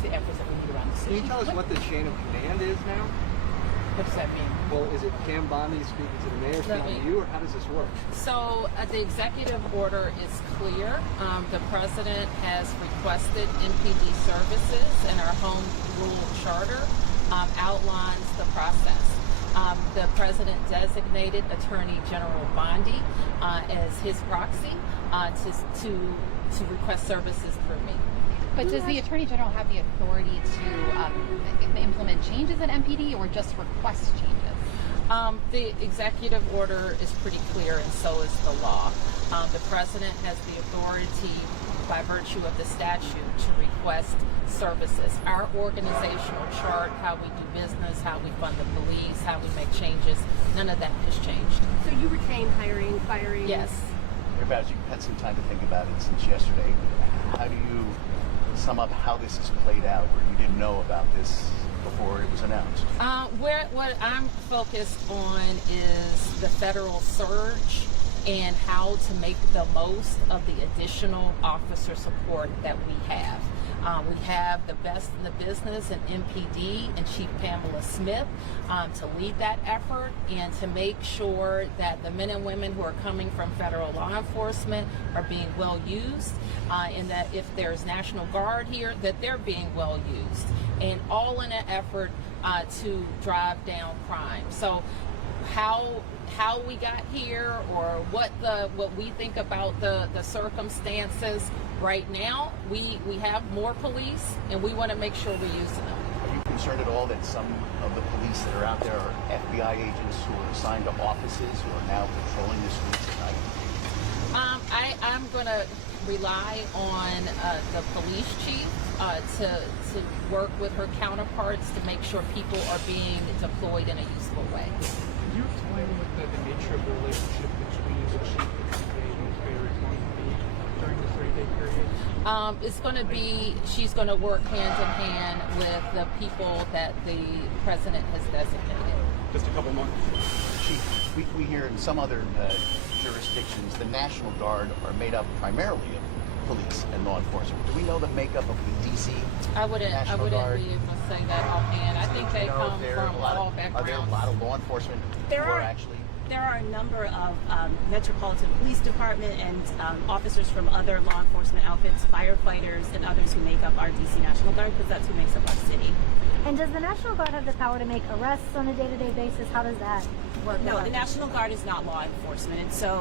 the efforts that we need around the city. Can you tell us what the chain of command is now? What does that mean? Well, is it Cam Bondi speaking to the mayor, speaking to you, or how does this work? So the executive order is clear. The president has requested MPD services, and our home rule charter outlines the process. The president designated Attorney General Bondi as his proxy to request services through me. But does the Attorney General have the authority to implement changes at MPD or just request changes? The executive order is pretty clear, and so is the law. The president has the authority, by virtue of the statute, to request services. Our organizational chart, how we do business, how we fund the police, how we make changes, none of that has changed. So you retain hiring, firing? Yes. Muriel Bowser, you've had some time to think about it since yesterday. How do you sum up how this has played out, where you didn't know about this before it was announced? What I'm focused on is the federal surge and how to make the most of the additional officer support that we have. We have the best in the business in MPD and Chief Pamela Smith to lead that effort and to make sure that the men and women who are coming from federal law enforcement are being well used, and that if there's National Guard here, that they're being well used, and all in an effort to drive down crime. So how we got here, or what we think about the circumstances right now, we have more police, and we want to make sure we're using them. Are you concerned at all that some of the police that are out there are FBI agents who are assigned to offices who are now patrolling the streets at night? I'm going to rely on the police chief to work with her counterparts to make sure people are being deployed in a useful way. Can you explain what the nature of the relationship between the chief and the mayor is going to be during the 3-day period? It's going to be, she's going to work hand in hand with the people that the president has designated. Just a couple months. Chief, we hear in some other jurisdictions the National Guard are made up primarily of police and law enforcement. Do we know the makeup of the DC I wouldn't National be Guard? able to say that offhand. I think they come from all backgrounds. Are there a lot of law enforcement who are actually? There are a number of Metropolitan Police Department and officers from other law enforcement outfits, firefighters, and others who make up our DC National Guard, because that's who makes up our city. And does the National Guard have the power to make arrests on a day-to-day basis? How does that work? No, the National Guard is not law enforcement, and so